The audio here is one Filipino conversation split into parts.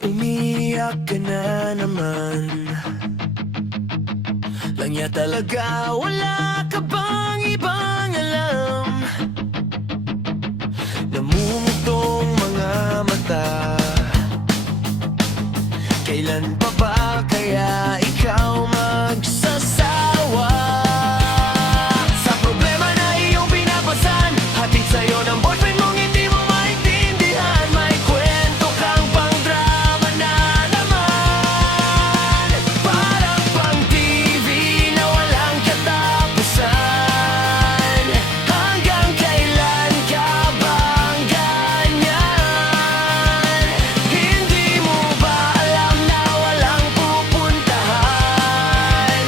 Umiiyak ka na naman. Langya talaga, wala ka bang ibang alam? Namumutong mga mata. Kailan pa ba kaya ikaw magsasawa? Sa problema na iyong pinapasan, hatid sa'yo ng boyfriend mong hindi mo maintindihan. May kwento kang pang-drama na naman, parang pang-TV na walang katapusan. Hanggang kailan ka bang ganyan? Hindi mo ba alam na walang pupuntahan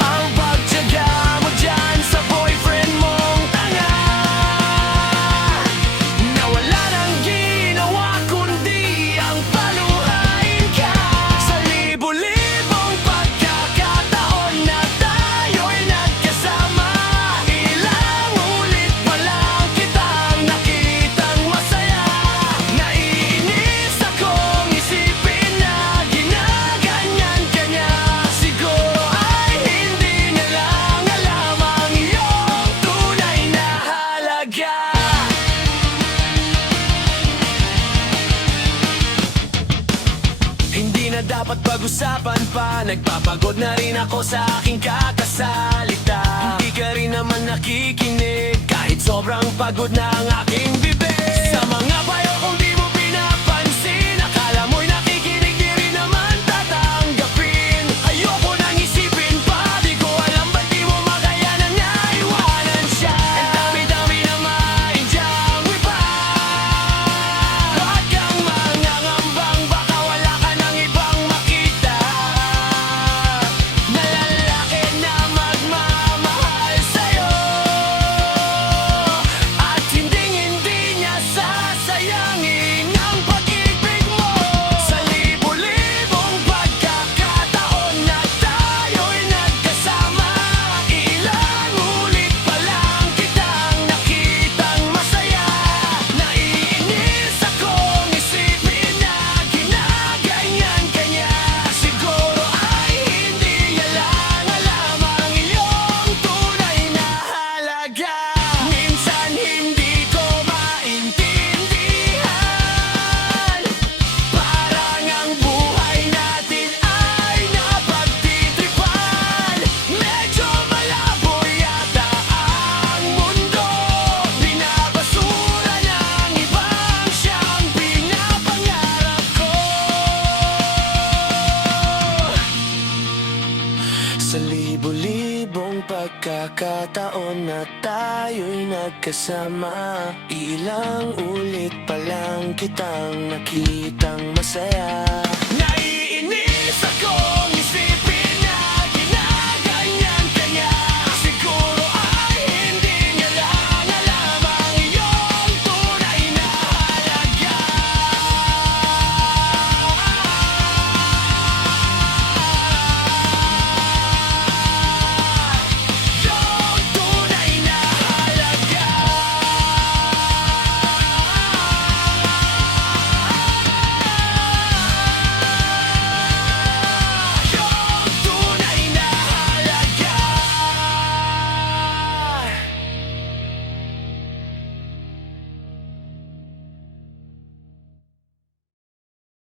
ang pagtiyaga mo dyan sa boyfriend mong tanga, na wala nang ginawa kundi ang paluhain ka? Sa libo-libong pagkakataon na tayo'y nagkasama, ilang ulit pa lang kitang nakitang masaya. Naiinis akong isipin na ginaganyan ka niya. Siguro ay hindi niya lang alam ang iyong tunay na halaga. Hindi na dapat pag-usapan pa, nagpapagod na rin ako sa aking kakasalita. Hindi ka rin naman nakikinig kahit sobrang pagod na ang aking bibig. Sa mga payo kung di mo pinapansin, akala mo'y nakikinig, di rin naman tatanggapin. Ayoko nang isipin pa, di ko alam ba't di mo makayanan na iwanan siya. Ang dami-dami na maindyang iba. Huwag kang mangangambang, baka wala ka nang ibang makita na lalaki na magmamahal sa'yo, at hinding-hindi niya sasayangin ang pag-ibig mo. Sa libo-libong pagkakataon na tayo'y nagkasama, ilang ulit pa lang kitang nakitang masaya. Naiinis akong isipin na ginaganyan ka niya. Siguro ay hindi niya lang alam ang iyong tunay na halaga. Minsan hindi ko maintindihan, parang ang buhay natin ay napagtitripan. Medyo malabo yata ang mundo, binabasura ng ibang siyang pinapangarap ko. Sa libo-libong pagkakataon na tayo'y nagkasama, ilang ulit pa lang kitang nakitang masaya.